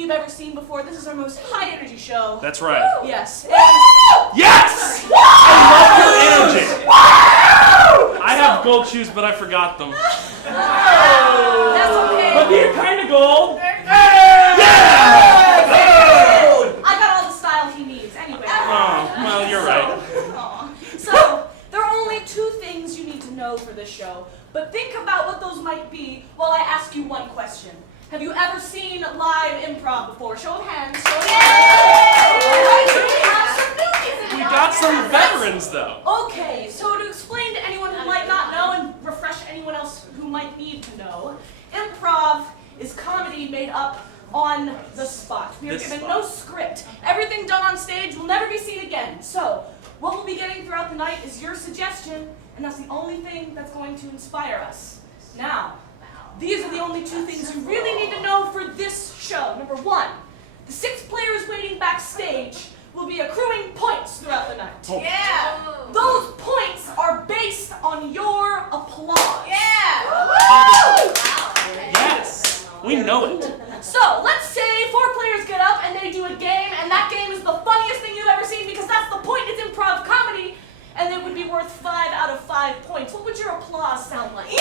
you've ever seen before. This is our most high-energy show. That's right. Yes. Yes! I love your energy. I have gold shoes, but I forgot them. That's okay. But they're kind of gold. I got all the style he needs. Anyway. Oh, well, you're right. So, there are only two things you need to know for this show. But think about what those might be while I ask you one question. Have you ever seen live improv before? Show of hands. Show of hands. We got some veterans, though. Okay, so to explain to anyone who might not know and refresh anyone else who might need to know, improv is comedy made up on the spot. We are given no script. Everything done on stage will never be seen again. So, what we'll be getting throughout the night is your suggestion, and that's the only thing that's going to inspire us. Now, these are the only two things you really need to know for this show. Number one, the 6 players waiting backstage will be accruing points throughout the night. Oh. Yeah! Those points are based on your applause. Yeah! Wow. Yes, we know it. So, let's say 4 players get up and they do a game, and that game is the funniest thing you've ever seen because that's the point, it's improv comedy, and it would be worth 5 out of 5 points. What would your applause sound like? Yeah!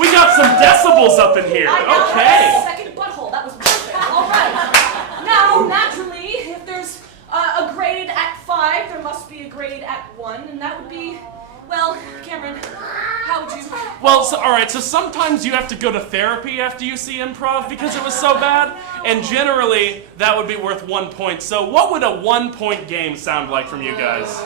We got some decibels up in here. Okay. Second butthole. That was perfect. All right. Now, naturally, if there's a grade at 5, there must be a grade at 1, and that would be, well, Cameron, how would you? Well, all right, so sometimes you have to go to therapy after you see improv because it was so bad, and generally that would be worth 1 point. So what would a 1-point game sound like from you guys?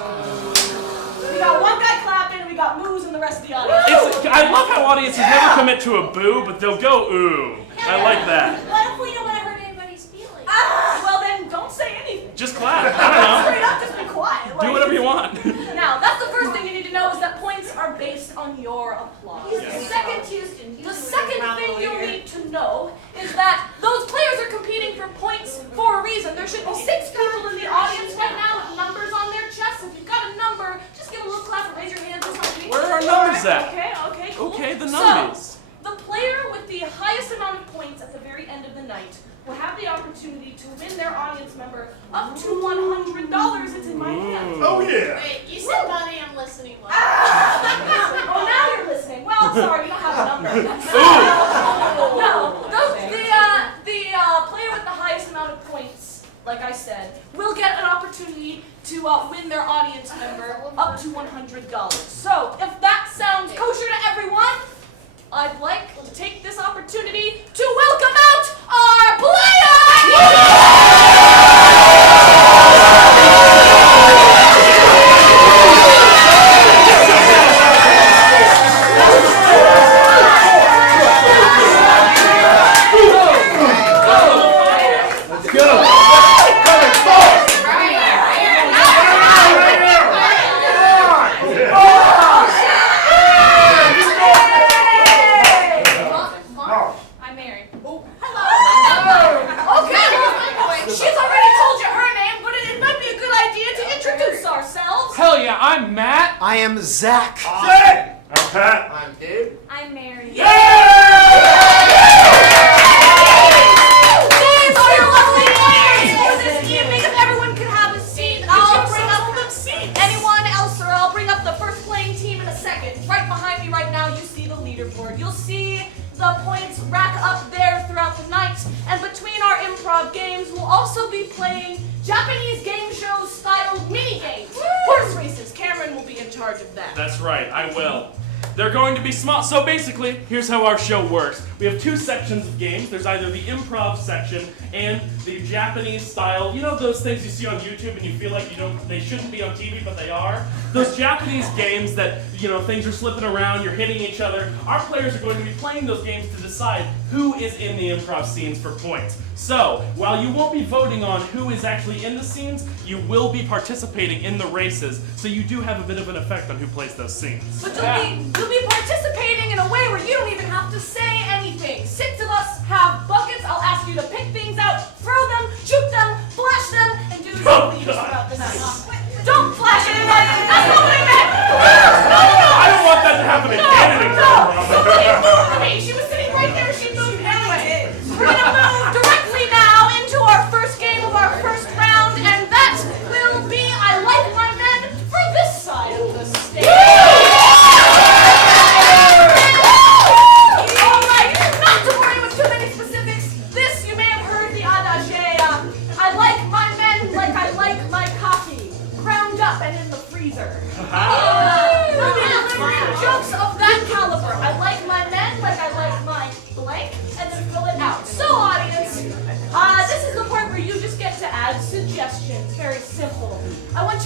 We got one guy clapping, and we got moos in the rest of the audience. I love how audiences never commit to a boo, but they'll go ooh. I like that. What if we don't want to hurt anybody's feelings? Well then, don't say anything. Just clap. I don't Straight up, just be quiet. know. Do whatever you want. Now, that's the first thing you need to know is that points are based on your applause. Yes. The second thing you'll need to know is that those players are competing for points for a reason. There should be 6 people in the audience right now with numbers on their chests. If you've got a number, just give a little clap and raise your hand or something. Where are our numbers at? Okay, cool. Okay, the numbers. So, the player with the highest amount of points at the very end of the night will have the opportunity to win their audience member up to $100. It's in my hand. Oh yeah! Wait, you said money, I'm listening. Oh, now you're listening. Well, sorry, you don't have a number. No, the player with the highest amount of points, like I said, will get an opportunity to win their audience member up to $100. So, if that sounds kosher to everyone, I'd like to take this opportunity to welcome out our Let's go! I'm Matt. I am Zach. Zach! I'm Pat. I'm Dave. I'm Mary. These are your lovely players for this evening. If everyone could have a seat, I'll bring up anyone else, or I'll bring up the first playing team in a second. Right behind me right now, you see the leaderboard. You'll see the points rack up there throughout the night. And between our improv games, we'll also be playing Japanese game show style mini games. Horse races. Cameron will be in charge of that. That's right, I will. They're going to be small. So basically, here's how our show works. We have 2 sections of games. There's either the improv section and the Japanese style. You know those things you see on YouTube and you feel like they shouldn't be on TV, but they are? Those Japanese games that, things are slipping around, you're hitting each other. Our players are going to be playing those games to decide who is in the improv scenes for points. So, while you won't be voting on who is actually in the scenes, you will be participating in the races, so you do have a bit of an effect on who plays those scenes. But you'll be participating in a way where you don't even have to say anything. 6 of us have buckets. I'll ask you to pick things out, throw them, shoot them, flash them, and do something throughout the night. Don't flash anybody! That's not what I meant! No! I don't want that to happen again. No! Somebody moved me! She was sitting right there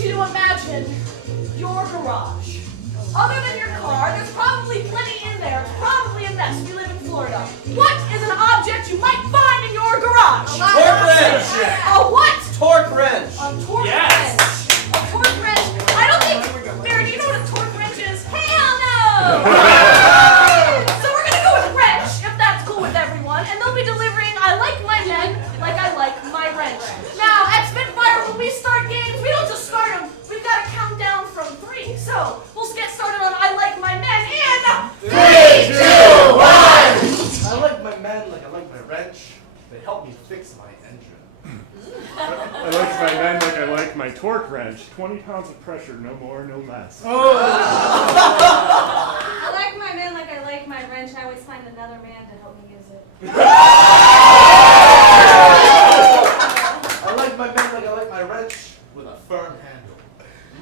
you to imagine your garage. Other than your car, there's probably plenty in there. It's probably a mess. We live in Florida. What is an object you might find in your garage? Torque wrench. A what? Torque wrench. A torque Yes. wrench. A torque wrench. I don't think, Mary, do you know what a torque wrench is? Hell no! So we're gonna go with wrench, if that's cool with everyone, and they'll be delivering I like my men like I like my wrench. Now, at Spitfire, when we start games, we don't just start them. We've got to count down from 3. So we'll get started on I like my men in 3, 2, 1. I like my men like I like my wrench. They help me fix my engine. I like my men like I like my torque wrench. 20 pounds of pressure, no more, no less. I like my man like I like my wrench. I always find another man to help me use it. I like my men like I like my wrench with a firm handle.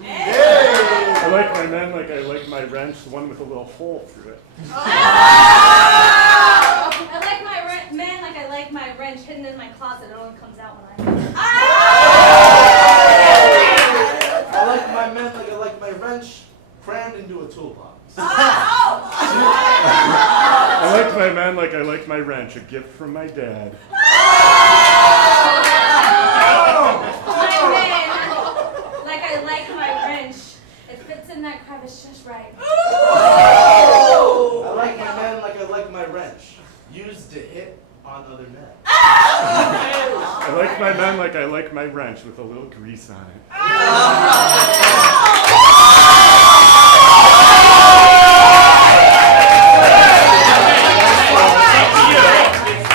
I like my men like I like my wrench, the one with a little hole through it. I like my man like I like my wrench hidden in my closet. It only comes out when I'm. I like my men like I like my wrench crammed into a toolbox. I like my men like I like my wrench, a gift from my dad. My man like I like my wrench. It fits in that crevice just right. I like my men like I like my wrench, used to hit on other men. I like my men like I like my wrench, with a little grease on it.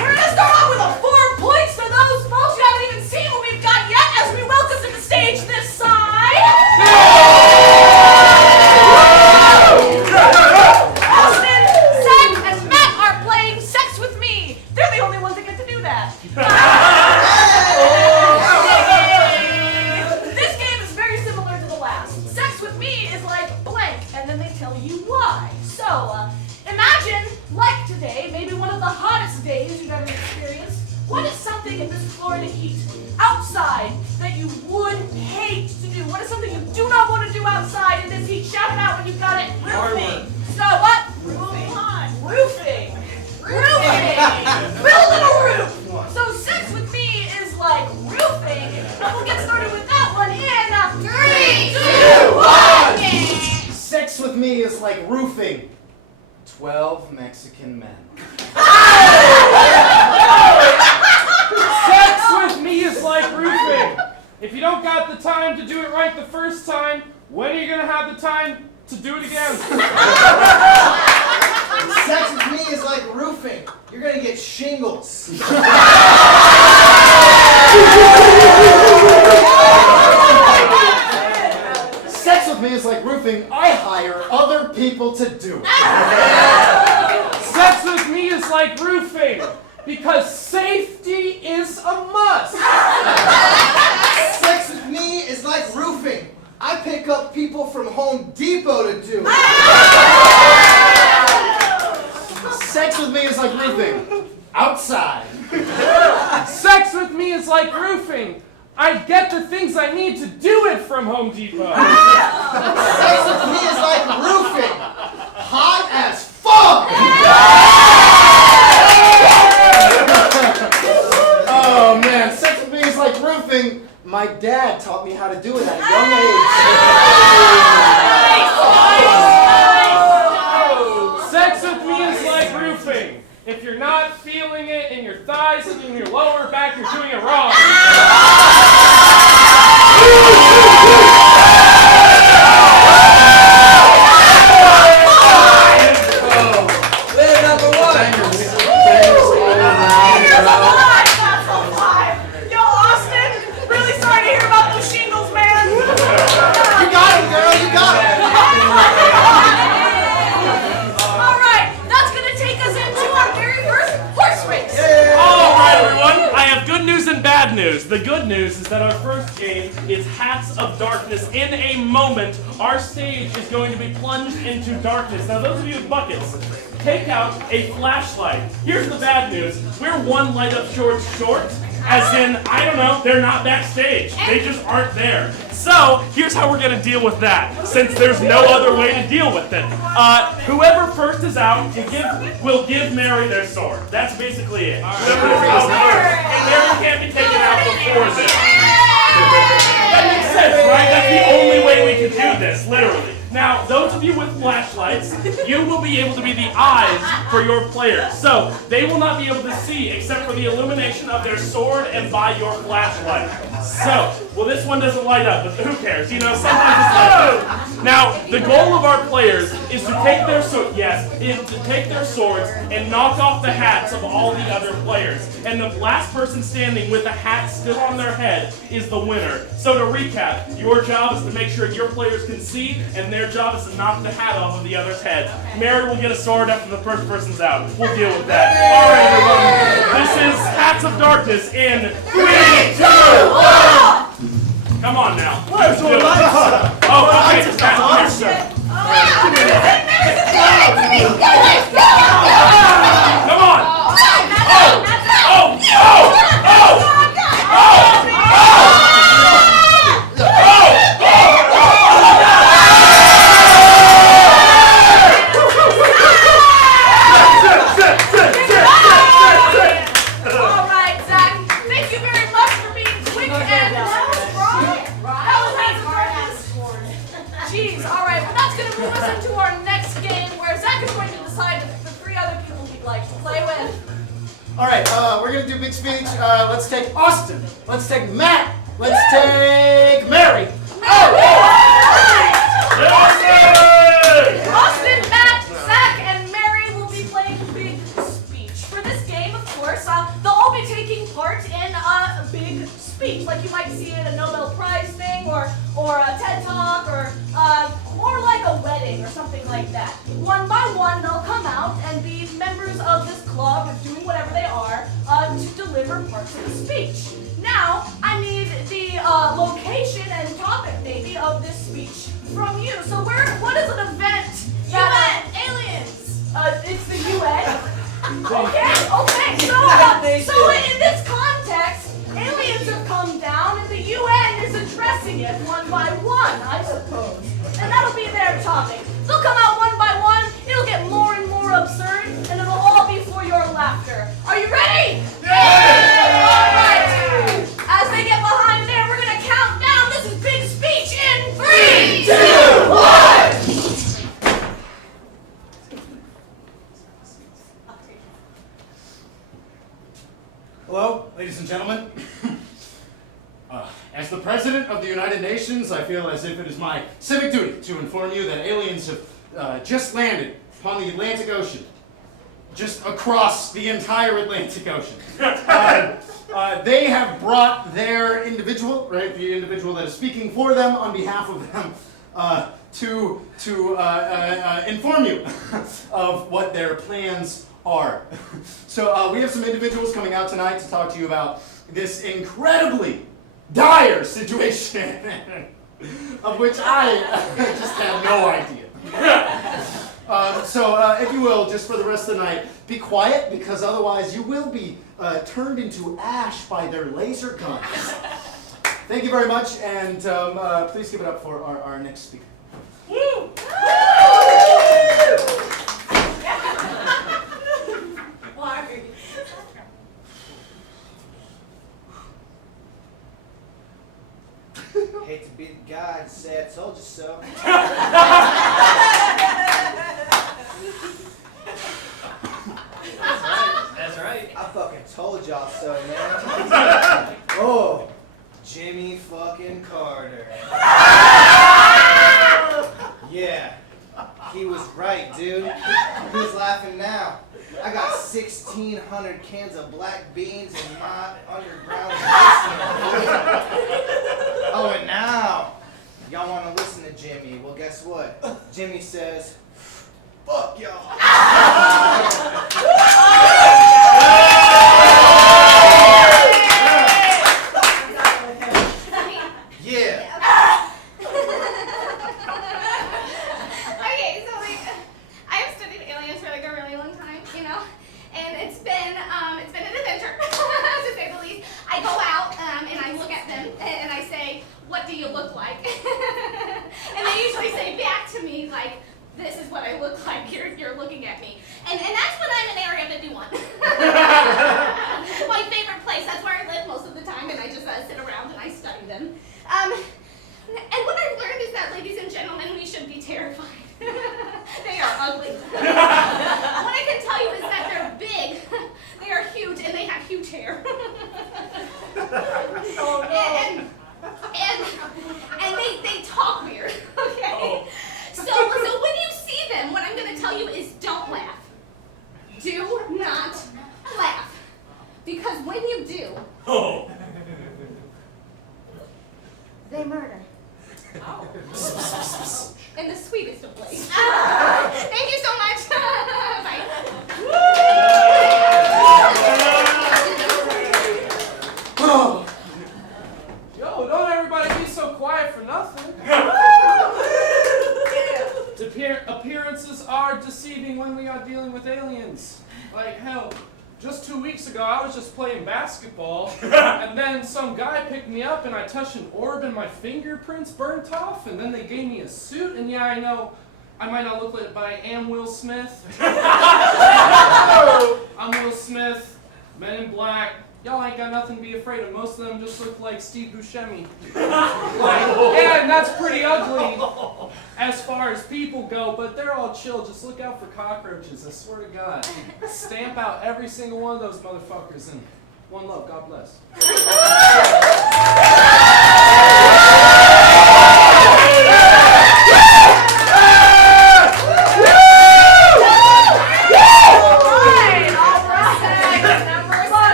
We're gonna start off with a 4 points for those folks who haven't even seen what we've got yet, as we welcome to the stage this side. Austin, Zach, and Matt are playing Sex With Me. They're the only ones that get to do that. This game is very similar to the last. Sex With Me is like blank, and then they tell you why. So, imagine, like today, maybe one of the hottest days you've ever experienced. What is something in this Florida heat outside that you would hate to do? What is something you do not want to do outside in this heat? Shout it out when you've got it. Roofing. So what? Roofing. Roofing. Roofing. Build a roof. So Sex With Me is like roofing. And we'll get started with that one in 3, 2, 1. Sex with me is like roofing. 12 Mexican men. Sex with me is like roofing. If you don't got the time to do it right the first time, when are you going to have the time to do it again? Sex with me is like roofing. You're gonna get shingles. Sex with me is like roofing. I hire other people to do it. Sex with me is like roofing, because safety is a must. Sex with me is like roofing. I pick up people from Home Depot to do it. Sex with me is like roofing. Outside. Sex with me is like roofing. I get the things I need to do it from Home Depot. Sex with me is like roofing. Hot as fuck. Oh man, sex with me is like roofing. My dad taught me how to do it at a young age. Sex with me is like roofing. If you're not feeling it in your thighs and in your lower back, you're doing it wrong. Winner number 1. That's a 5. Yo, Austin, really sorry to hear about those shingles, man. You got him, girl. You got him. All right, that's gonna take us into our very first horse race. All right, everyone. I have good news and bad news. The good news is that our first game is Hats of Darkness. In a moment, our stage is going to be plunged into darkness. Now, those of you with buckets, take out a flashlight. Here's the bad news. We're one light up short, As in, I don't know, they're not backstage. They just aren't there. So, here's how we're gonna deal with that, since there's no other way to deal with it. Whoever first is out will give Mary their sword. That's basically it. Whoever is out first, Mary can't be taken out before this. That makes sense, right? That's the only way we can do this, literally. Now, those of you with flashlights, you will be able to be the eyes for your players. So, they will not be able to see except for the illumination of their sword and by your flashlight. So, well, this one doesn't light up, but who cares? You know, sometimes it's lights up. Now, the goal of our players is to take their take their swords and knock off the hats of all the other players. And the last person standing with a hat still on their head is the winner. So to recap, your job is to make sure your players can see, and their job is to knock the hat off of the other's head. Mary will get a sword after the first person's out. We'll deal with that. All right, everyone. This is Hats of Darkness in 3, 2, 1. Come on now. Let's do it. Oh, okay. Come on. Jeez, alright, well that's going to move us into our next game where Zach is going to decide the 3 other people he'd like to play with. Alright, we're gonna do big speech. Let's take Austin. Let's take Matt. Let's take Mary. Austin, Matt, Zach, and Mary will be playing Big Speech. For this game, of course, they'll all be taking part in a big speech, like you might see at a Nobel Prize thing, or a TED Talk, or more like a wedding, or something like that. One by one, they'll come out and be members of this club, doing whatever they are, to deliver parts of the speech. Now, I need the location and topic, maybe, of this speech from you. So what is an event? UN, aliens. It's the UN. Okay. So in this context, aliens have come down, and the UN is addressing it one by one, I suppose. And that'll be their topic. They'll come out one by one. It'll get more and more absurd, and it'll all be for your laughter. Are you ready? Yeah! All right. As they get behind there, we're gonna count down. This is Big Speech in 3, 2, 1. Hello, ladies and gentlemen. As the President of the United Nations, I feel as if it is my civic duty to inform you that aliens have just landed upon the Atlantic Ocean. Just across the entire Atlantic Ocean. They have brought their individual, right, the individual that is speaking for them on behalf of them, to inform you of what their plans are. So we have some individuals coming out tonight to talk to you about this incredibly dire situation of which I just have no idea. So if you will, just for the rest of the night, be quiet, because otherwise you will be turned into ash by their laser guns. Thank you very much, and please give it up for our next speaker. Woo! Hate to be the guy to say I told you so. That's right. I fucking told y'all so, man. Oh, Jimmy fucking Carter. Yeah, he was right, dude. Who's laughing now? I got 1,600 cans of black beans in my underground basement. Oh, and now, y'all want to listen to Jimmy. Well, guess what? Jimmy says, fuck y'all. Yeah. Okay, so I have studied aliens for a really long time, and it's been an adventure, to say the least. I look like you're looking at me. And that's when I'm in area to do one. My favorite place. That's where I live most of the time, and I just sit around and I study them. And what I've learned is that, ladies and gentlemen, we should be terrified. They are ugly. What I can tell you is that they're big, they are huge, and they have huge hair. Oh, no. And they talk weird, okay? Oh. So when you see them, what I'm going to tell you is don't laugh. Do not laugh. Because when you do, Oh. they murder. In the sweetest of ways. Thank you so much. Bye. Yo, don't everybody be so quiet for nothing. Appearances are deceiving when we are dealing with aliens. Like, hell, just 2 weeks ago, I was just playing basketball, and then some guy picked me up, and I touched an orb, and my fingerprints burnt off, and then they gave me a suit, and yeah, I know, I might not look like it, but I am Will Smith. I'm Will Smith, Men in Black. Y'all ain't got nothing to be afraid of. Most of them just look like Steve Buscemi. And that's pretty ugly as far as people go, but they're all chill. Just look out for cockroaches, I swear to God. Stamp out every single one of those motherfuckers, and one love, God bless.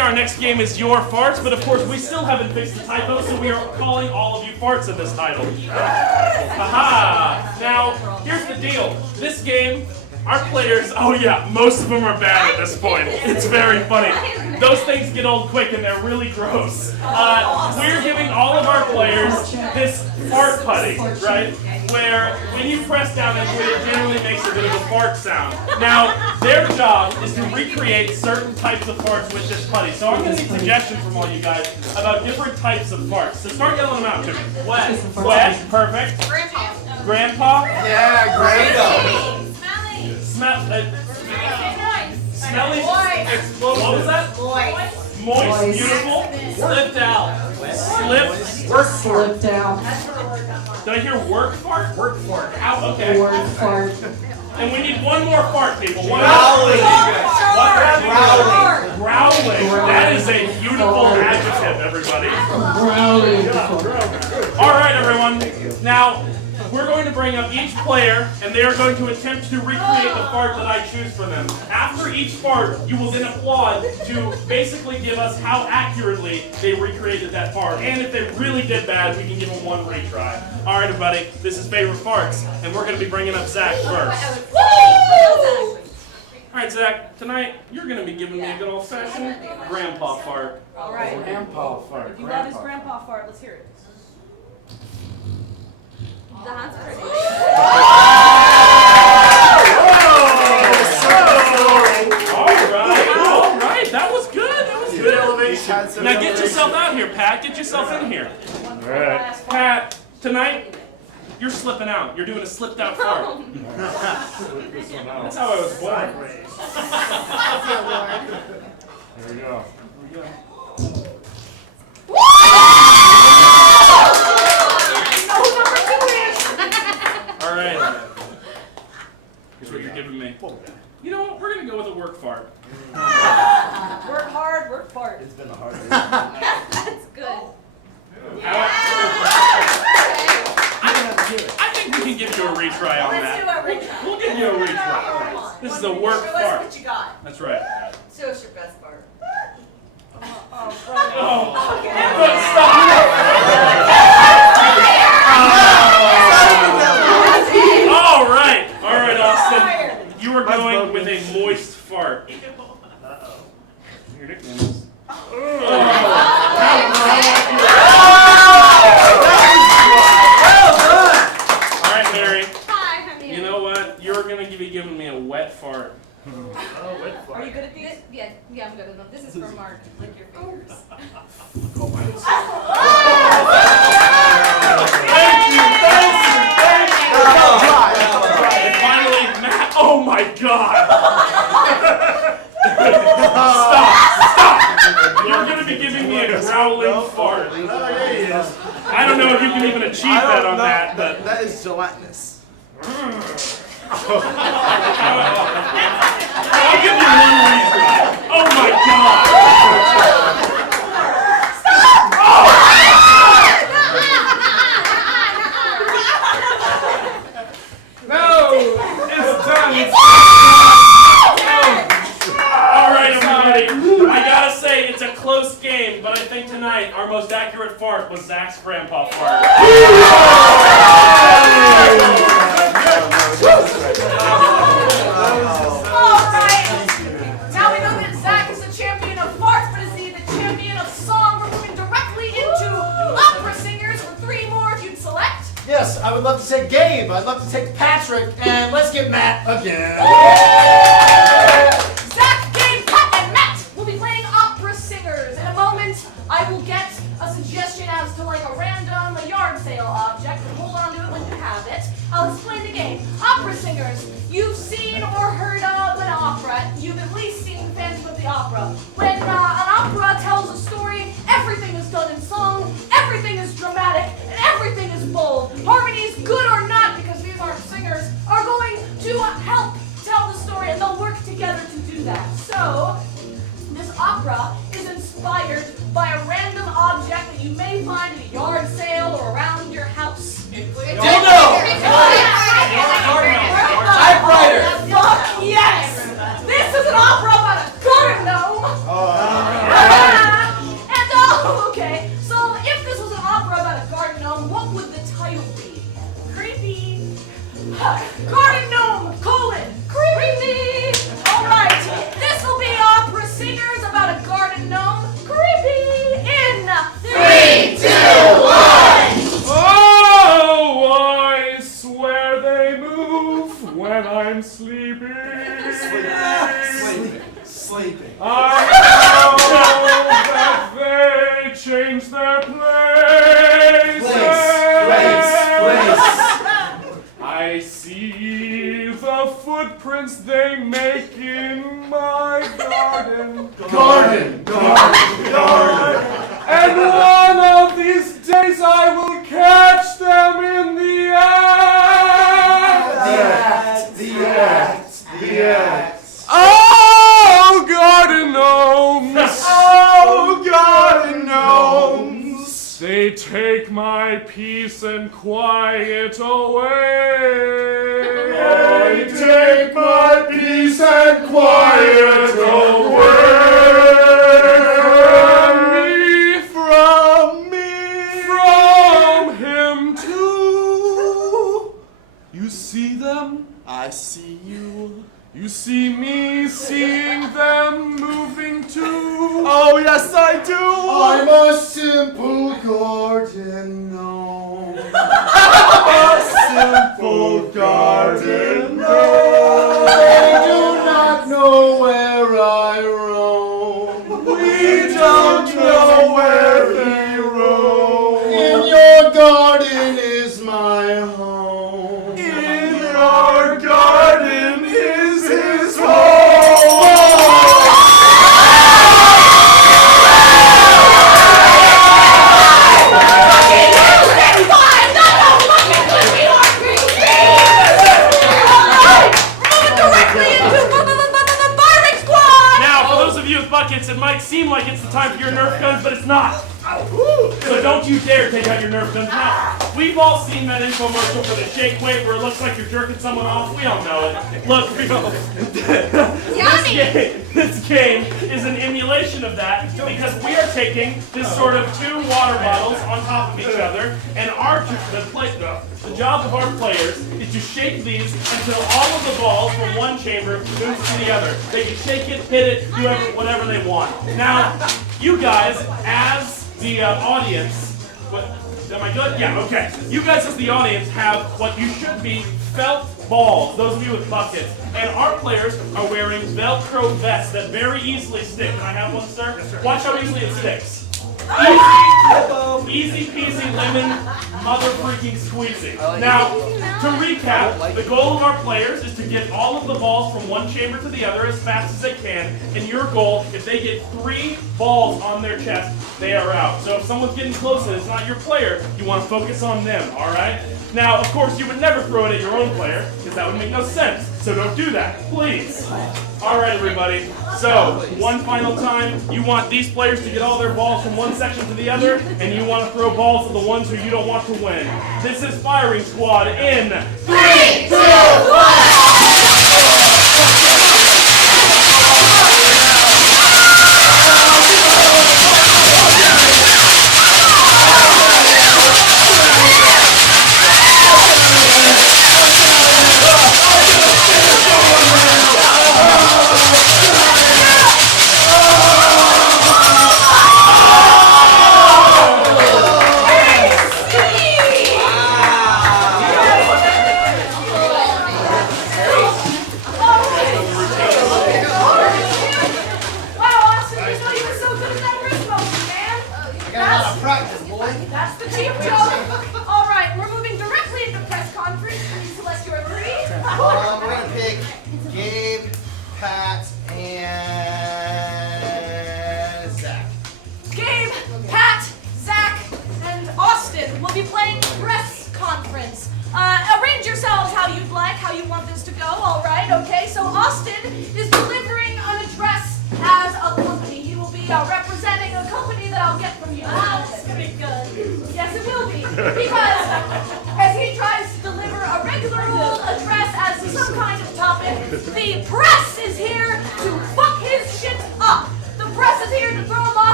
Our next game is Your Farts, but of course we still haven't fixed the typo, so we are calling all of you farts in this title. Aha! Now, here's the deal. This game, our players, oh yeah, most of them are bad at this point. It's very funny. Those things get old quick and they're really gross. We're giving all of our players this fart putty, right? Where when you press down into it, it generally makes a bit of a fart sound. Now, their job is to recreate certain types of farts with this putty. So I'm going to need suggestions from all you guys about different types of farts. So start yelling them out to me. Wet. Wet. Perfect. Grandpa. Grandpa. Yeah, Grandpa. Smell. Smelly. Moist. What was that? Moist. Moist. Beautiful. Slipped out. Slipped. Work for it. Slipped out. Did I hear work fart? Work for it. Out. Okay. Word fart. And we need one more fart, people. One Growling. What? Growling. Growling. That is a beautiful adjective, everybody. Growling. All right, everyone. Now, we're going to bring up each player, and they are going to attempt to recreate the fart that I choose for them. After each fart, you will then applaud to basically give us how accurately they recreated that fart. And if they really did bad, we can give them one retry. All right, everybody. This is Favorite Farts, and we're going to be bringing up Zach first. All right, Zach. Tonight, you're going to be giving me a good old-fashioned grandpa fart. All right. Grandpa fart. If you love his grandpa fart, let's hear it. That's pretty. All right, that was good. That was good. Elevation. Now get yourself out here, Pat. Get yourself in here. All right. Pat, tonight you're slipping out. You're doing a slipped out fart. Slip this one out. That's how I was born. There we go. All right. Here's what you're giving me. You know what? We're gonna go with a work fart. Work hard, work fart. It's been a hard day. That's good. I think we can give you a retry on Let's that. do a retry. We'll give you a retry. This is a work Show us fart. what you got. That's right. Show us your best fart. Oh. Good stuff. All right, Austin. You are going with a moist fart. Your nickname is. All right, Mary. Hi, honey. You know what? You're gonna be giving me a wet fart. Are you good at gurgling fart. Oh, there he is. I don't know if you can even achieve that on that, but That is gelatinous. I'll give you one reason. Oh my god! No, it's done. Alright, everybody. I gotta say, it's a close game, but I think tonight our most accurate fart was Zach's grandpa fart. Alright! Now we know that Zach is the champion of farts, but is he the champion of song? We're moving directly into opera singers with 3 more if you'd select. Yes, I would love to take Gabe. I'd love to take Patrick, and let's get Matt again. Zach, Gabe, Pat, and Matt will be playing opera singers. In a moment, I will get a suggestion as to like a random yard sale object, and hold on to it when you have it. I'll explain the game. Opera singers. You've seen or heard of an opera. You've at least seen Phantom of the Opera. When an opera tells a story, everything is done in song, everything is dramatic, and everything is bold. Harmonies, good or not, because these aren't singers, are going to help tell the story, and they'll work together to do that. So, this opera is inspired by a random object that you may find at a yard sale or around your house. Typewriter. Fuck yes! This is an opera about a garden gnome! And okay, so if this was an opera about a garden gnome, what would the title be? Creepy. Garden gnome, creepy! Alright, this will be opera singers about a garden gnome, creepy, in 3, 2, 1! Oh, I swear they move when I'm sleeping. Sleeping. I know that they change their places. I see the footprints they make in my garden. Garden. And one of these days I will catch them in the act. The act. Oh, garden gnomes. Oh, garden gnomes. They take my peace and quiet away. They take my peace and quiet away. From him too. You see them? I see you. You see me seeing them moving too. Oh, yes, I do. I'm a simple garden gnome. a simple garden gnome. I do not know where I roam. We don't know where he roams. In your garden is my home. In your garden is his home. Buckets, it might seem like it's the time for your Nerf guns, but it's not. So don't you dare take out your Nerf guns now. We've all seen that infomercial for the shake weight where it looks like you're jerking someone off. We all know it. Look, this game is an emulation of that because we are taking this sort of 2 water bottles on top of each other, and the job of our players is to shake these until all of the balls from one chamber moves to the other. They can shake it, hit it, do whatever they want. Now, you guys, as the audience, am I good? Yeah, okay. You guys as the audience have what you should be felt balls, those of you with buckets. And our players are wearing Velcro vests that very easily stick. Can I have one, sir? Yes, sir. Watch how easily it sticks. Easy. Easy peasy lemon mother freaking squeezy. Now, to recap, the goal of our players is to get all of the balls from one chamber to the other as fast as they can. And your goal, if they get 3 balls on their chest, they are out. So if someone's getting close and it's not your player, you want to focus on them, alright? Now, of course, you would never throw it at your own player, because that would make no sense. So don't do that, please. Alright, everybody. So, one final time, you want these players to get all their balls from one section to the other, and you want to throw balls at the ones who you don't want to win. This is Firing Squad in 3, 2,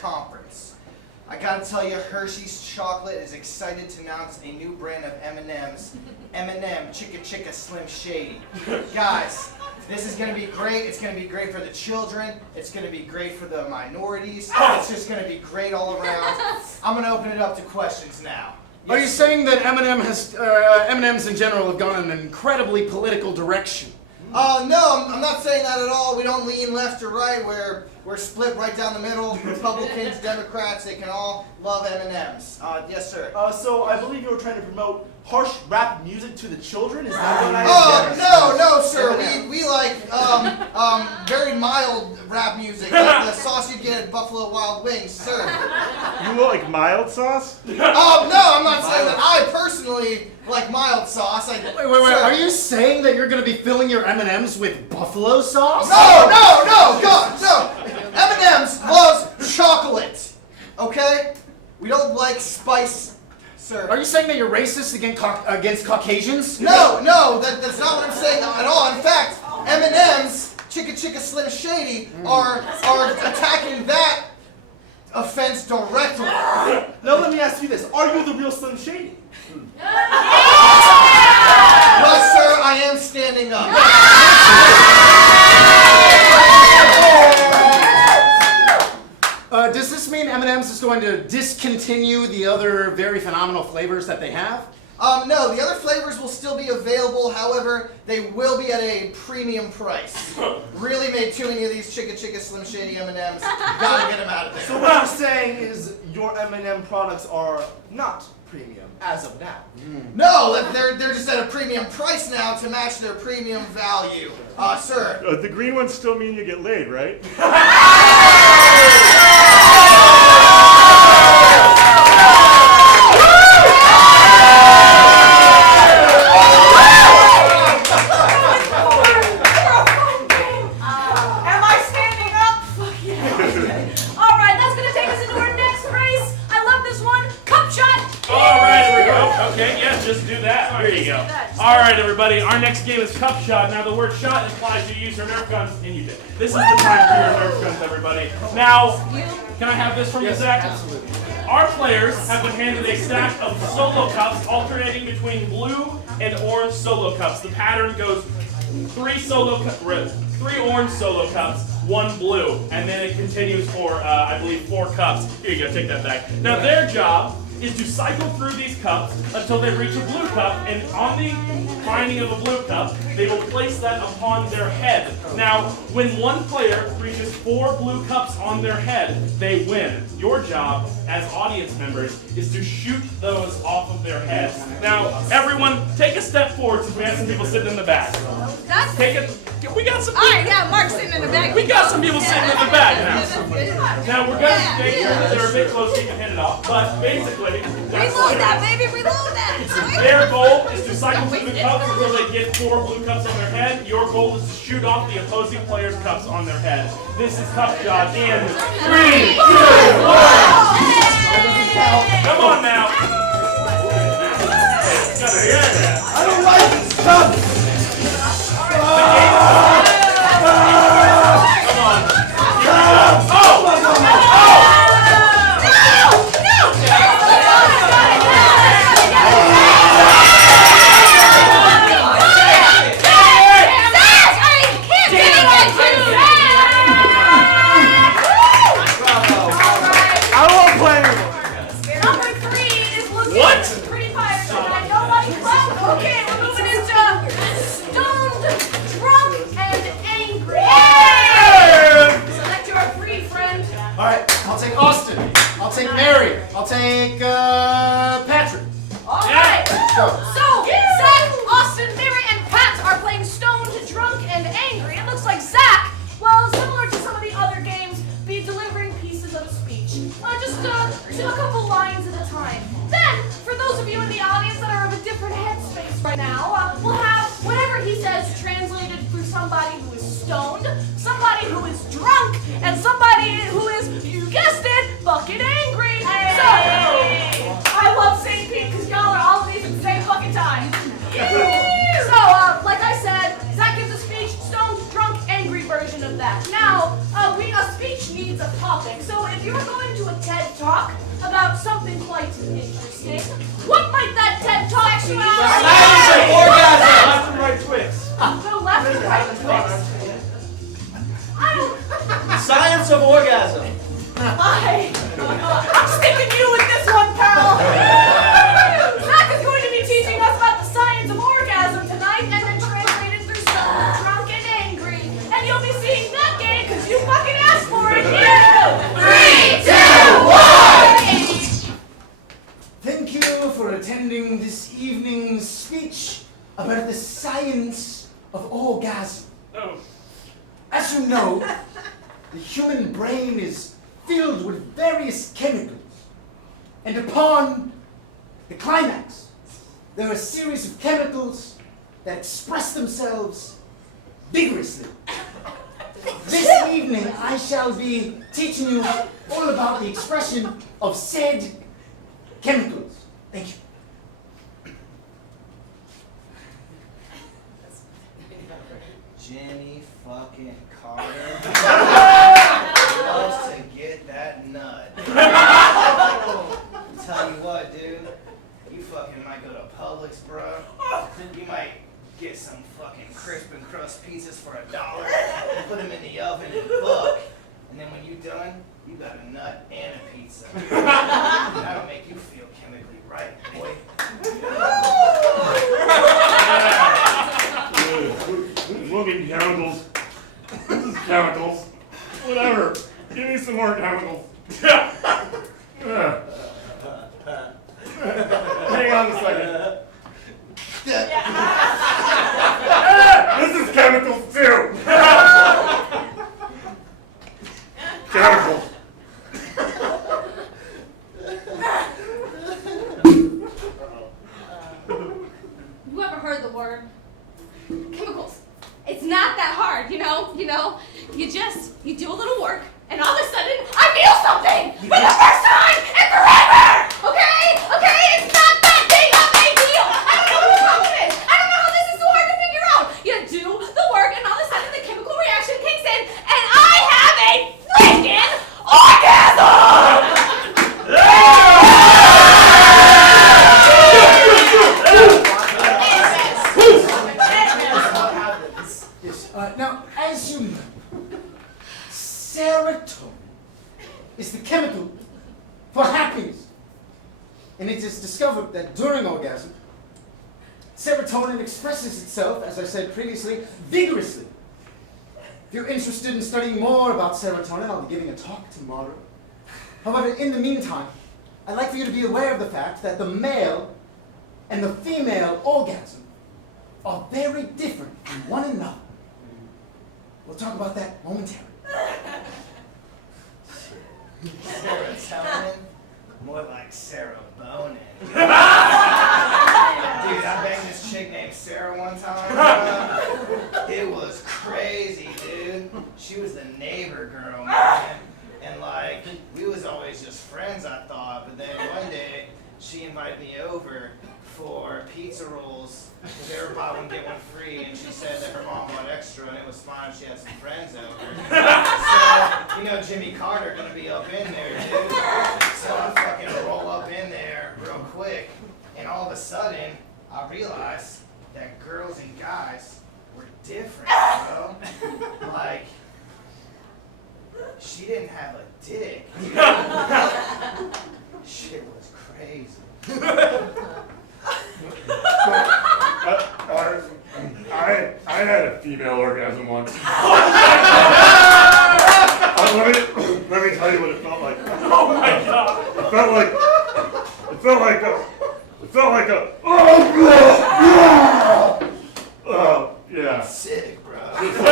conference. I gotta tell you, Hershey's Chocolate is excited to announce a new brand of M&M's. M&M Chicka Chicka Slim Shady. Guys, this is gonna be great. It's gonna be great for the children. It's gonna be great for the minorities. It's just gonna be great all around. I'm gonna open it up to questions now. Are you saying that M&M's in general have gone in an incredibly political direction? No, I'm not saying that at all. We don't lean left or right. We're split right down the middle. Republicans, Democrats, they can all love M&M's. Yes, sir. So I believe you were trying to promote harsh rap music to the children? Is that what I understand? No, sir. We like very mild rap music, like the sauce you get at Buffalo Wild Wings, sir. You like mild sauce? No, I'm not saying that. I personally like mild sauce. Wait. Are you saying that you're going to be filling your M&M's with buffalo sauce? No, God, no. M&M's loves chocolate, okay? We don't like spice, sir. Are you saying that you're racist against Caucasians? No, that's not what I'm saying at all. In fact, M&M's, Chicka Chicka Slim Shady, are attacking that offense directly. Now let me ask you this. Are you the real Slim Shady? Well, sir, I am standing up. Does this mean M&M's is going to discontinue the other very phenomenal flavors that they have? No, the other flavors will still be available. However, they will be at a premium price. Really made too many of these Chicka Chicka Slim Shady M&M's. Gotta get them out of there. So what you're saying is your M&M products are not premium as of now. No, they're just at a premium price now to match their premium value. Sir. The green ones still mean you get laid, right? just do that. Here you go. All right, everybody. Our next game is Cup Shot. Now, the word shot implies you use your Nerf guns, and you did. This is the time for your Nerf guns, everybody. Now, can I have this from you, Zach? Absolutely. Our players have been handed a stack of solo cups alternating between blue and orange solo cups. The pattern goes 3 orange solo cups, 1 blue, and then it continues for, I believe, 4 cups. Here you go, take that back. Now their job is to cycle through these cups until they reach a blue cup, and on the finding of a blue cup, they will place that upon their head. Now, when one player reaches 4 blue cups on their head, they win. Your job as audience members is to shoot those off of their heads. Now, everyone, take a step forward since we have some people sitting in the back. Take it. We got some. All right, yeah, Mark's sitting in the back. We got some people sitting in the back now. now. Now we're going to make sure that they're a bit close so you can hit it off. But basically, that's Reload that, baby, reload that. their goal is to cycle through the cups until they get 4 blue cups on their head. Your goal is to shoot off the opposing player's cups on their head. This is Cup Shot in 3, 2, 1. Come on now. Gotta hear that. I don't like this cup. Come on. Here we go. I'll take Patrick. All right. Let's go. So, Zach, Austin, Mary, and Pat are playing stoned, drunk, and angry. It looks like Zach, well, similar to some of the other games, be delivering pieces of speech. Just a couple lines at a time. Then, for those of you in the audience that are of a different headspace right now, we'll have whatever he says translated through somebody who is stoned, somebody who is drunk, and somebody who is, you guessed it, fucking angry. So, I love St. Pete because y'all are all of these at the same fucking time. So, like I said, Zach gives a speech, stoned, drunk, angry version of that. Now, a speech needs a topic. So if you're going to a TED Talk about something quite interesting, what might that TED Talk be? Left and right twist. No left and right twist. I don't... Science of orgasm. I'm sticking you with this one, pal. Zach is going to be teaching us about the science of orgasm tonight, and then translated through stoned, drunk, and angry. And you'll be seeing that game because you fucking asked for it. 3, 2, 1. Thank you for attending this evening's speech about the science of orgasm. Oh. As you know, the human brain is filled with various chemicals. And upon the climax, there are a series of chemicals that express themselves vigorously. This evening, I shall be teaching you all about the expression of said chemicals. Thank you. Jimmy fucking Carter loves to get that nut. Tell you what, dude, you fucking might go to Publix, bro. You might get some fucking crisp and crust pizzas for $1, put them in the oven and book, and then when you're done, you got a nut and a pizza. That'll make you feel chemically right, boy. Smoking chemicals. This is chemicals. Whatever. Give me some more chemicals. Hang on a second. This is chemicals too. Chemicals. You ever heard the word chemicals? It's not that hard, you know, you do a little work, and all of a sudden, I feel something for the first time and forever! Okay? It's not that big of a deal! I is the chemical for happiness. And it is discovered that during orgasm, serotonin expresses itself, as I said previously, vigorously. If you're interested in studying more about serotonin, I'll be giving a talk tomorrow. However, in the meantime, I'd like for you to be aware of the fact that the male and the female orgasm are very different from one another. We'll talk about that momentarily. Serotonin? More like Sarah Bonin. Dude, I banged this chick named Sarah one time, bro. It was crazy, dude. She was the neighbor girl, man. And like, we was always just friends, I thought. But then one day, she invited me over for pizza rolls. Because they were buy one, get one free. And she said that her mom bought extra and it was fine. She had some friends over. So, you know, Jimmy Carter gonna be up in there, dude. So I fucking roll up in there real quick. And all of a sudden, I realized that girls and guys were different, bro. Like, she didn't have a dick. Shit was crazy. I had a female orgasm once. Let me tell you what it felt like. Oh my god! It felt like a. Oh yeah. Sick, bro. Fucking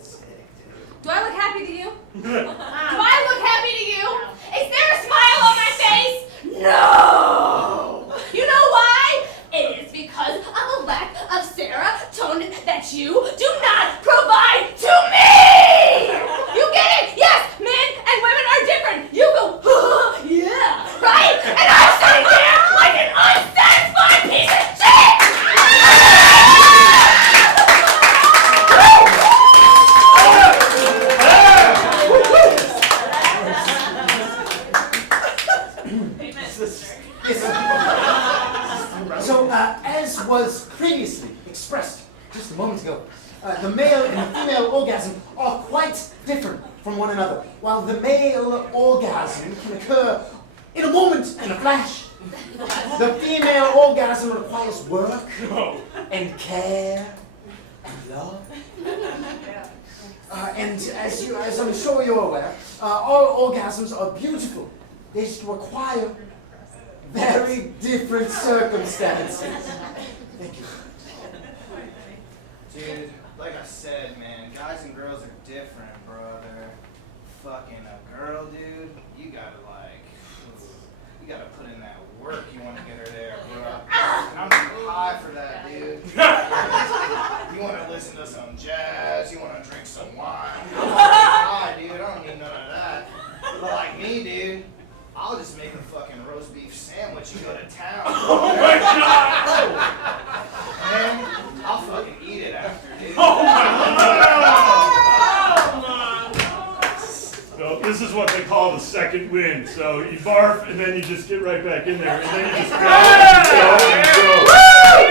sick, dude. Do I look happy to you? Do I look happy to you? Is there a smile on my face? No! You know why? It is because of a lack of serotonin that you do not provide to me! You get it? Yes, men and women are different. You go, yeah, right? And I'm sitting there like an unsatisfied piece of shit! So, as was previously expressed just a moment ago, the male and the female orgasm are quite different from one another. While the male orgasm can occur in a moment, in a flash, the female orgasm requires work and care and love. And as I'm sure you're aware, all orgasms are beautiful. They just require very different circumstances. Thank you. Dude, like I said, man, guys and girls are different, brother. Fucking a girl, dude, you gotta put in that work. You wanna get her there, bro. And I'm too high for that, dude. You wanna listen to some jazz, you wanna drink some wine. I'm high, dude, I don't need none of that. But like me, dude, I'll just make a fucking roast beef sandwich and go to town. Oh my god! And then I'll fucking eat it after, dude. Oh my god! So this is what they call the second wind. So you barf and then you just get right back in there and then you just go and go and go.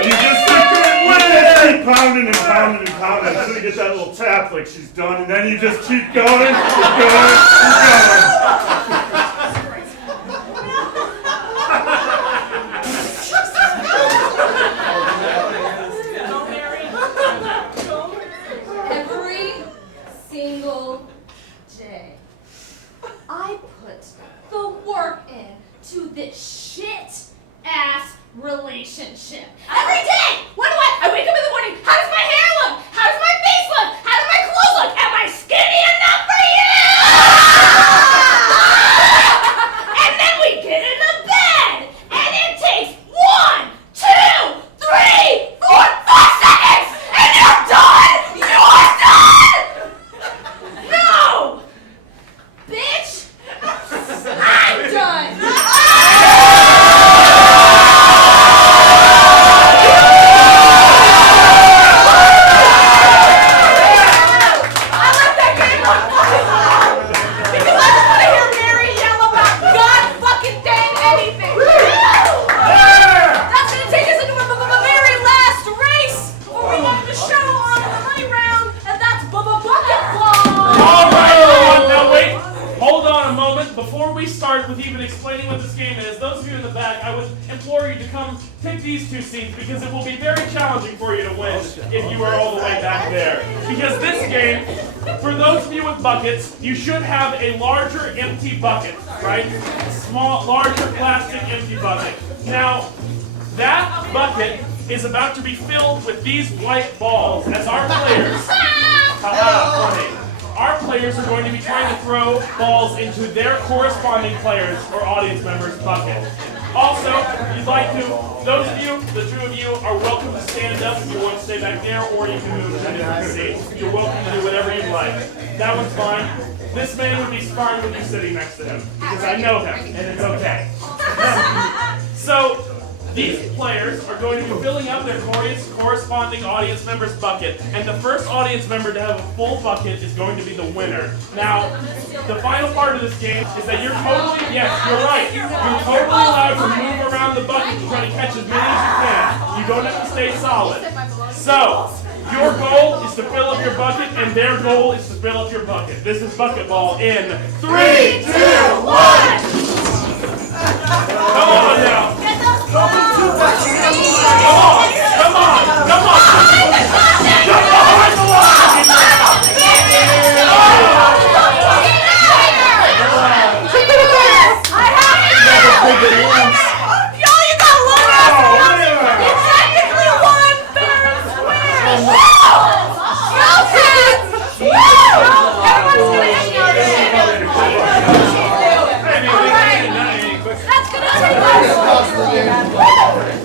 You just keep pounding and pounding and pounding until you get that little tap like she's done, and then you just keep going, keep going, keep going. Every single day, I put the work in to this shit-ass relationship. Every day! What do I wake up in the morning, how does my hair look? How does my face look? How do my clothes look? Am I skinny enough for you? And then we get in the bed, and it takes 1, 2, 3, 4, 5 seconds, and you're done! You're done! No! Bitch! I'm done! we start with even explaining what this game is, those of you in the back, I would implore you to come take these two seats because it will be very challenging for you to win if you are all the way back there. Because this game, for those of you with buckets, you should have a larger empty bucket, right? Larger plastic empty bucket. Now, that bucket is about to be filled with these white balls as our players. Our players are going to be trying to throw balls into their corresponding players or audience members' bucket. Also, if you'd like to, those of you, the two of you, are welcome to stand up if you want to stay back there, or you can move to a different seat. You're welcome to do whatever you'd like. That one's fine. This man would be fine with you sitting next to him, because I know him, and it's okay. So, these players are going to be filling up their corresponding audience member's bucket, and the first audience member to have a full bucket is going to be the winner. Now, the final part of this game is that you're totally, yes, you're right, you're totally allowed to move around the bucket to try to catch as many as you can. You don't have to stay solid. So, your goal is to fill up your bucket, and their goal is to fill up your bucket. This is bucket ball in 3, 2, 1! Come on now. Come on!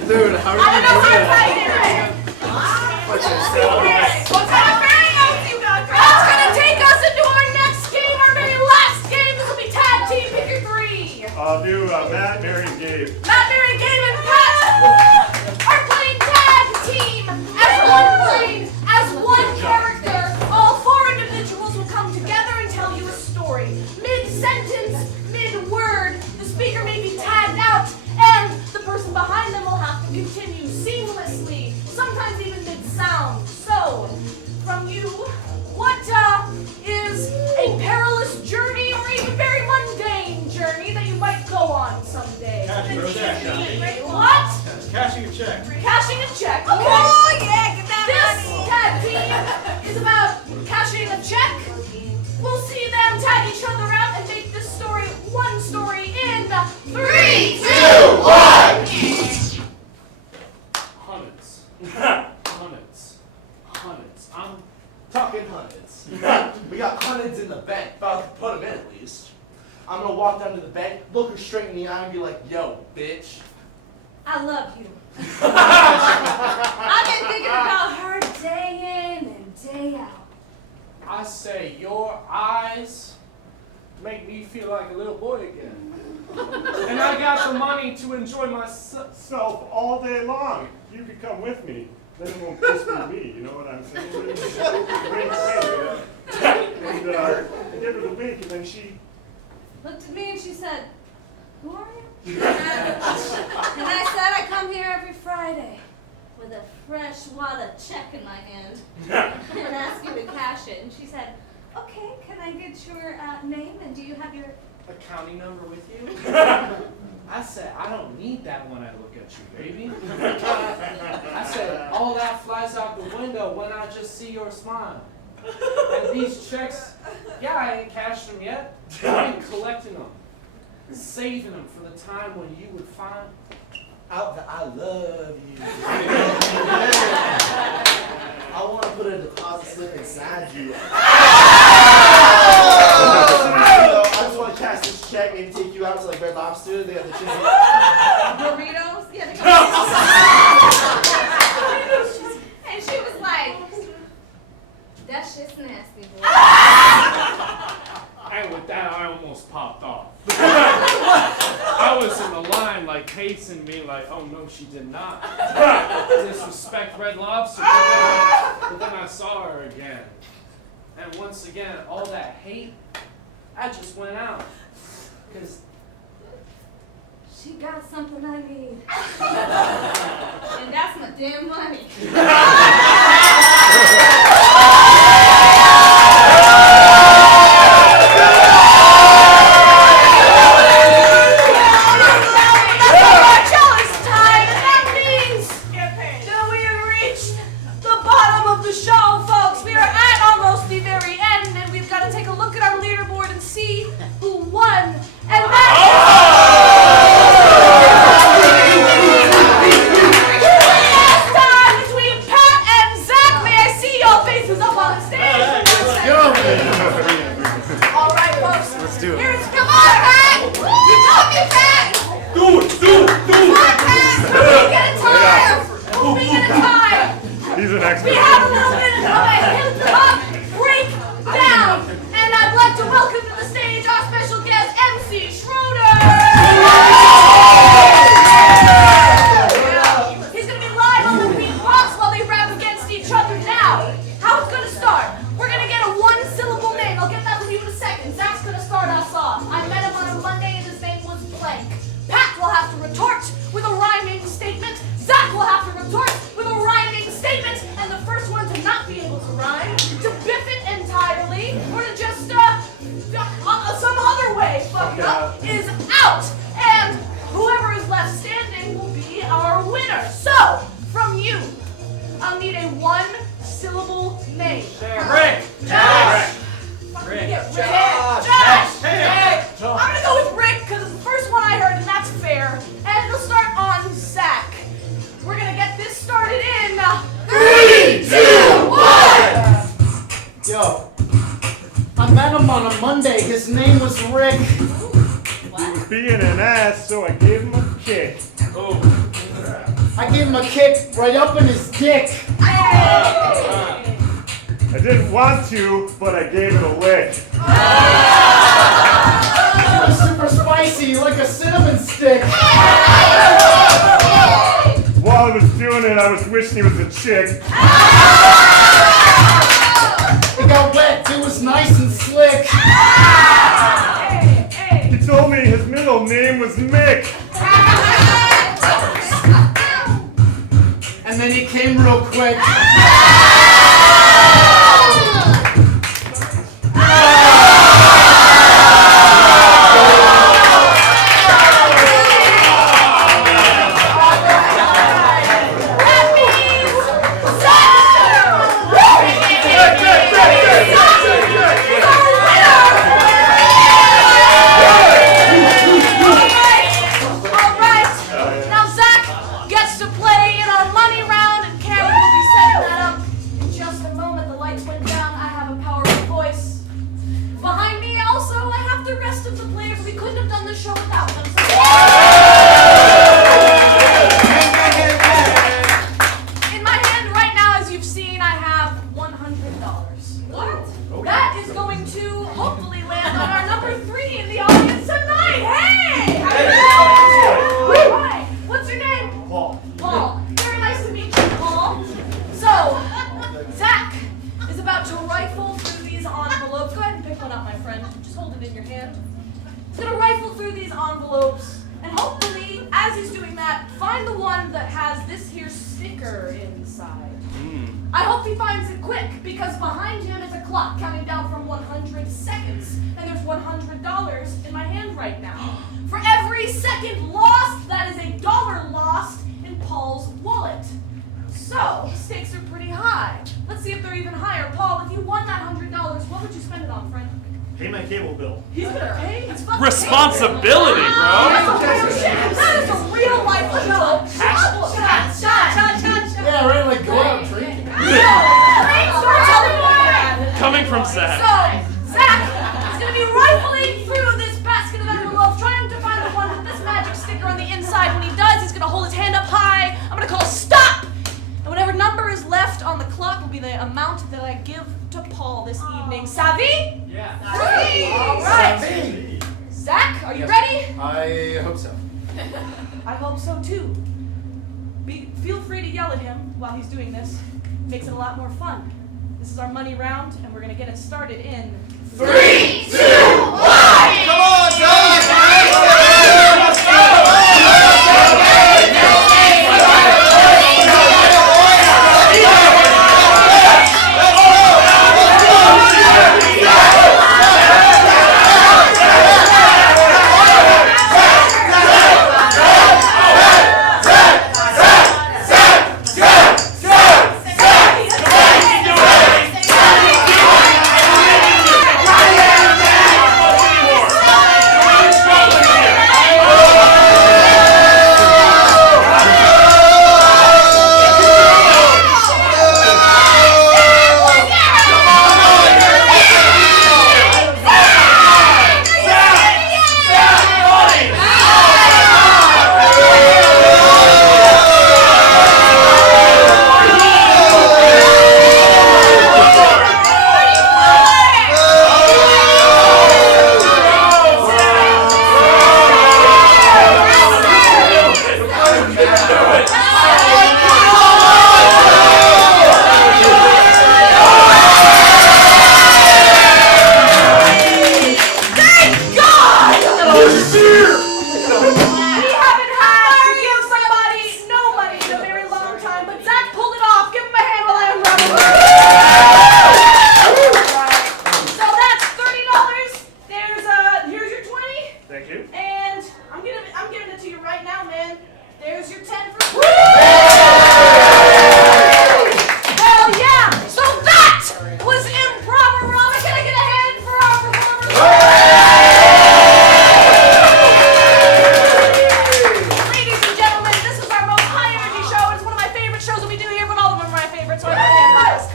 Dude, how are you doing that? That's gonna take us into our next game, our very last game. This will be tag team pick your three. I'll do Matt, Mary, and Gabe. Matt, Mary, Gabe, and Pat are playing tag team. Everyone playing as one character. All four individuals will come together and tell you a story. Mid-sentence, mid-word, the speaker may be tagged out, and the person behind them will have to continue seamlessly, sometimes even mid-sound. So, from you, what is a perilous journey or even very mundane journey that you might go on someday? Cashing a check. What? Cashing a check. Cashing a check. Okay. Oh yeah, get that This money. tag team is about cashing a check. We'll see them tag each other out and make this story one story in 3, 2, 1. Hundreds. Hundreds. I'm Talking hundreds. We got hundreds in the bank. About to put them in at least. I'm gonna walk down to the bank, look her straight in the eye, and be like, "Yo, bitch." I love you. I've been thinking about her day in and day out. I say your eyes make me feel like a little boy again. And I got the money to enjoy myself. Self all day long. You could come with me. Then it won't piss me, you know what I'm saying? And I give her the wink, and then she... Looked at me and she said, "Who are you?" And I said, "I come here every Friday with a fresh water check in my hand and ask you to cash it." And she said, "Okay, can I get your name and do you have your..." Accounting number with you? I said, I don't need that when I look at you, baby. I said, all that flies out the window when I just see your smile. And these checks, yeah, I ain't cashed them yet. I've been collecting them, saving them for the time when you would find Out that I love you. I want to put a deposit slip inside you. I just want to cash this check, maybe take you out to like Red Lobster. They have the chicken. Burritos? Yeah, and she was like, "That shit's nasty, boy." And with that, I almost popped off. I was in the line, like, pacing me, like, oh no, she did not. Disrespect Red Lobster. But then I saw her again. And once again, all that hate, I just went out. Because She got something I need. And that's my damn money. start us off. I met him on a Monday and his name was Blank. Pat will have to retort with a rhyming statement. Zach will have to retort with a rhyming statement. And the first one to not be able to rhyme, to biff it entirely, or to just some other way fuck it up, is out. And whoever is left standing will be our winner. So, from you, I'll need a one-syllable name. Rick. Josh. Rick. Josh. I'm gonna go with Rick because it's the first one I heard, and that's fair. And it'll start on Zach. We're gonna get this started in 3, 2, 1. Yo, I met him on a Monday. His name was Rick. He was being an ass, so I gave him a kick. I gave him a kick right up in his dick. I didn't want to, but I gave it a lick. It was super spicy, like a cinnamon stick. While I was doing it, I was wishing he was a chick. It got wet. It was nice and slick. He told me his middle name was Mick. And then he came real quick. Responsibility, bro. That is a real life joke. Yeah, right, like go out drinking. Coming from Zach. So, Zach is going to be rifling through this basket of envelopes, trying to find the one with this magic sticker on the inside. When he does, he's going to hold his hand up high. I'm going to call stop. And whatever number is left on the clock will be the amount that I give to Paul this evening. Savvy? Yeah. All right. Zach, are you ready? I hope so. I hope so too. Feel free to yell at him while he's doing this. Makes it a lot more fun. This is our money round, and we're gonna get it started in 3, 2, 1! Come on, Josh! Thank you. And I'm giving it to you right now, man. There's your 10 for Hell yeah! So that was improv-orama. Can I get a hand for our performers? Ladies and gentlemen, this is our most high energy show. It's one of my favorite shows that we do here, but all of them are my favorite, so I'm very biased.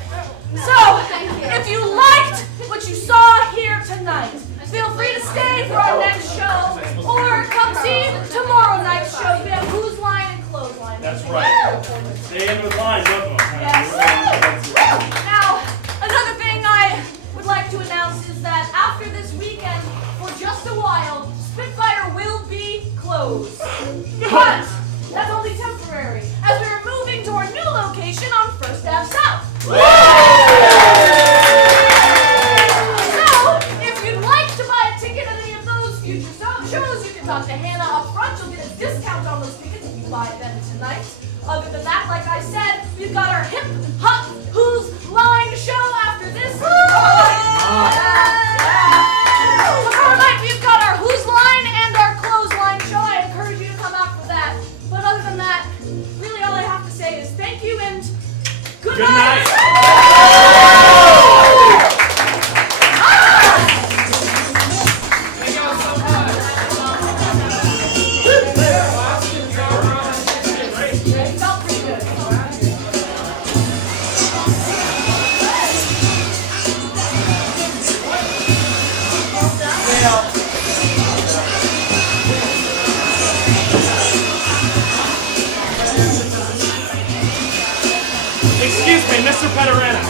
So, if you liked what you saw here tonight, feel free to stay for our next show, or come see tomorrow night's show. We have Who's Line and Clothesline. That's right. Stay in with line, both of them. Yes. Now, another thing I would like to announce is that after this weekend, for just a while, Spitfire will be closed. But that's only temporary, as we are moving to our new location on First Ave South. So, if you'd like to buy a ticket at any of those future shows, you can talk to Hannah up front. You'll get a discount on those tickets if you buy them tonight. Other than that, like I said, we've got our hip hop Who's Line show after this. Tomorrow night we've got our Who's Line and our Clothesline show. I encourage you to come out for that. But other than that, really all I have to say is thank you and good night. Thank y'all so much. It felt pretty good. Excuse me, Mr. Petarano.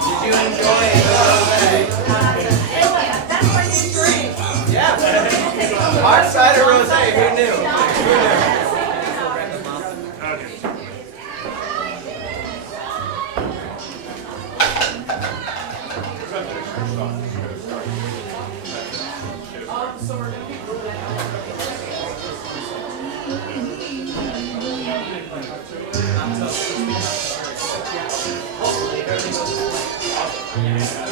Did you enjoy it? That's my new dream. Yeah. Hard cider rosé. Who knew? Okay. So we're gonna be Hopefully, everything goes.